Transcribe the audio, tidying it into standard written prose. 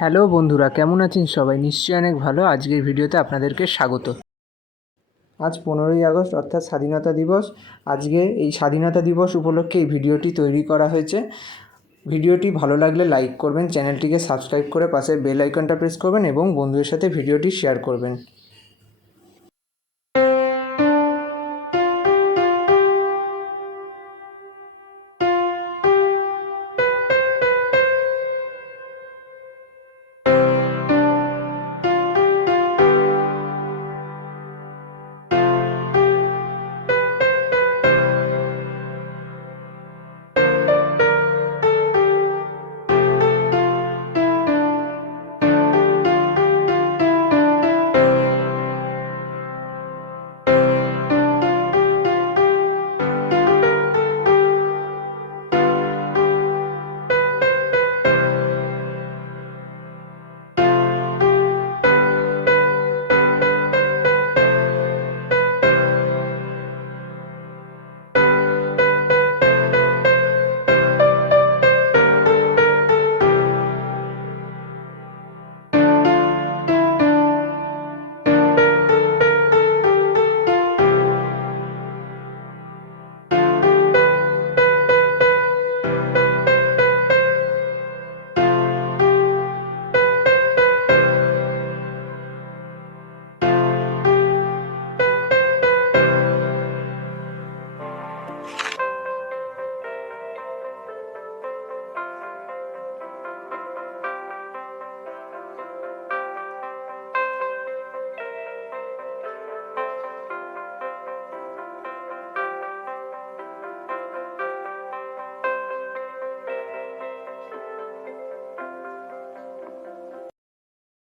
Hello বন্ধুরা, কেমন আছেন সবাই? নিশ্চয়ই অনেক ভালো। আজকের ভিডিওতে আপনাদেরকে স্বাগত। আজ 15ই আগস্ট অর্থাৎ স্বাধীনতা দিবস। আজকে এই স্বাধীনতা দিবস উপলক্ষে এই ভিডিওটি তৈরি করা হয়েছে। ভিডিওটি ভালো লাগলে লাইক করবেন, চ্যানেলটিকে সাবস্ক্রাইব করে পাশের বেল আইকনটা প্রেস করবেন এবং বন্ধুদের সাথে ভিডিওটি শেয়ার করবেন।